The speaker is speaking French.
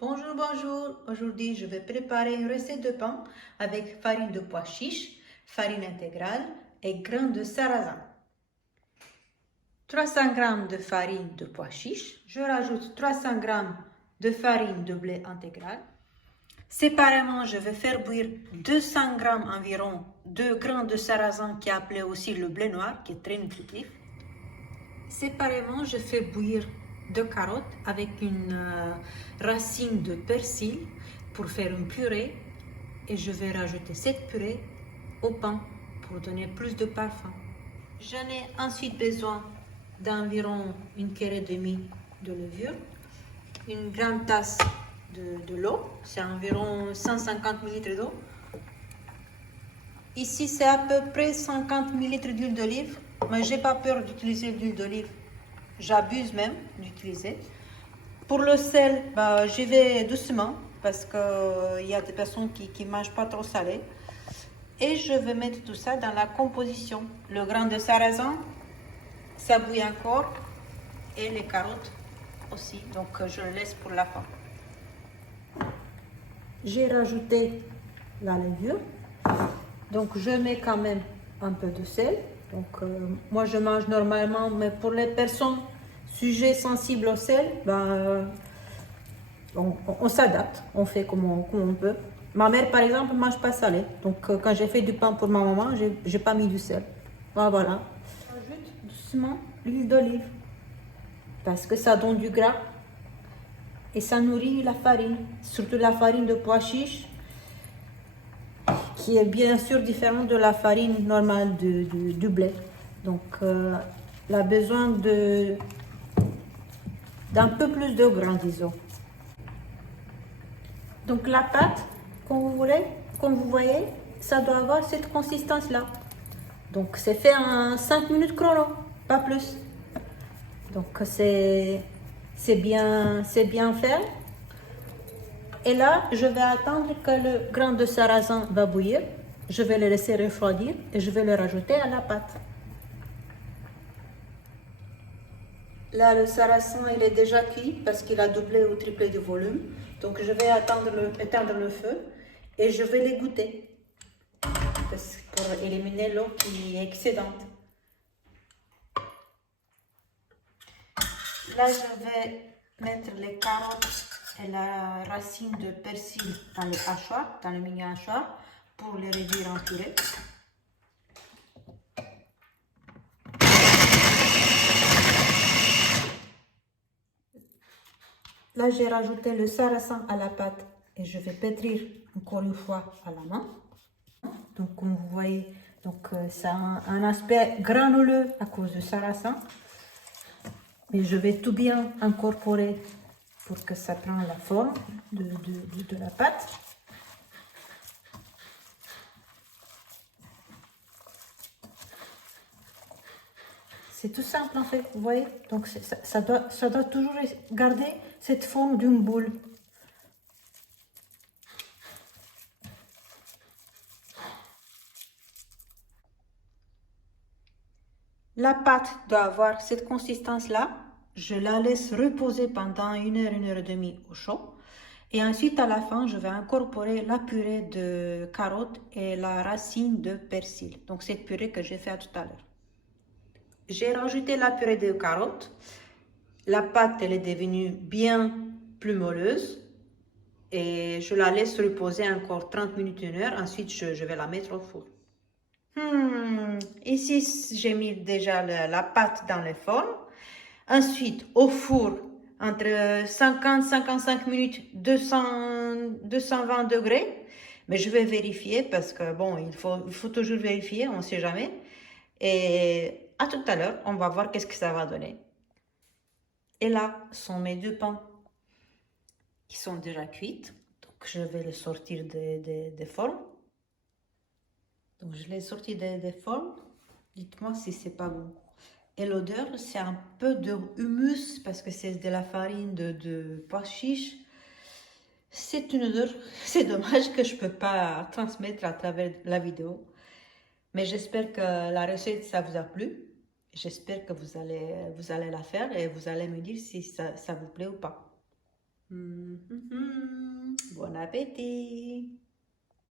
Bonjour, bonjour. Aujourd'hui, je vais préparer une recette de pain avec farine de pois chiches, farine intégrale et grains de sarrasin. 300 g de farine de pois chiches. Je rajoute 300 g de farine de blé intégral. Séparément, je vais faire bouillir 200 g environ de grains de sarrasin qui est appelé aussi le blé noir, qui est très nutritif. Séparément, je fais bouillir 2 carottes avec une racine de persil pour faire une purée et je vais rajouter cette purée au pain pour donner plus de parfum. J'en ai ensuite besoin d'environ une cuillère et demie de levure, une grande tasse de l'eau, c'est environ 150 ml d'eau. Ici, c'est à peu près 50 ml d'huile d'olive, mais j'ai pas peur d'utiliser l'huile d'olive. J'abuse même d'utiliser. Pour le sel, j'y vais doucement parce qu'il y a des personnes qui ne mangent pas trop salé. Et je vais mettre tout ça dans la composition. Le grain de sarrasin, ça bouille encore. Et les carottes aussi. Donc je le laisse pour la fin. J'ai rajouté la levure. Donc je mets quand même un peu de sel. Donc moi je mange normalement, mais pour les personnes sujets sensibles au sel, on s'adapte, on fait comme on peut. Ma mère par exemple ne mange pas salé. Donc quand j'ai fait du pain pour ma maman, j'ai pas mis du sel. Voilà. J'ajoute doucement l'huile d'olive parce que ça donne du gras et ça nourrit la farine, surtout la farine de pois chiches, qui est bien sûr différente de la farine normale du blé. Donc, elle a besoin d'un peu plus de grains, disons. Donc, la pâte, comme vous voyez, ça doit avoir cette consistance-là. Donc, c'est fait en 5 minutes chrono, pas plus. Donc, c'est bien fait. Et là, je vais attendre que le grain de sarrasin va bouillir. Je vais le laisser refroidir et je vais le rajouter à la pâte. Là, le sarrasin, il est déjà cuit parce qu'il a doublé ou triplé de volume. Donc, je vais éteindre le feu et je vais l'égoutter pour éliminer l'eau qui est excédente. Là, je vais mettre les carottes et la racine de persil dans le hachoir, dans le mini hachoir, pour les réduire en purée. Là, j'ai rajouté le sarrasin à la pâte et je vais pétrir encore une fois à la main. Donc, comme vous voyez, ça a un aspect granuleux à cause du sarrasin. Mais je vais tout bien incorporer pour que ça prenne la forme de la pâte. C'est tout simple en fait, vous voyez. Donc, ça doit toujours garder cette forme d'une boule. La pâte doit avoir cette consistance-là. Je la laisse reposer pendant 1 heure et demie au chaud. Et ensuite, à la fin, je vais incorporer la purée de carottes et la racine de persil. Donc, cette purée que j'ai fait tout à l'heure. J'ai rajouté la purée de carottes. La pâte, elle est devenue bien plus molleuse. Et je la laisse reposer encore 30 minutes, 1 heure. Ensuite, je vais la mettre au four. Ici, j'ai mis déjà la pâte dans les formes. Ensuite, au four, entre 50-55 minutes, 220 degrés. Mais je vais vérifier parce que, bon, il faut toujours vérifier, on ne sait jamais. Et à tout à l'heure, on va voir qu'est-ce que ça va donner. Et là sont mes 2 pains qui sont déjà cuits. Donc, je vais les sortir des formes. Donc, je l'ai sorti des formes. Dites-moi si c'est pas bon. Et l'odeur, c'est un peu de humus parce que c'est de la farine de pois chiches. C'est une odeur, c'est dommage que je ne peux pas transmettre à travers la vidéo. Mais j'espère que la recette, ça vous a plu. J'espère que vous allez la faire et vous allez me dire si ça vous plaît ou pas. Bon appétit!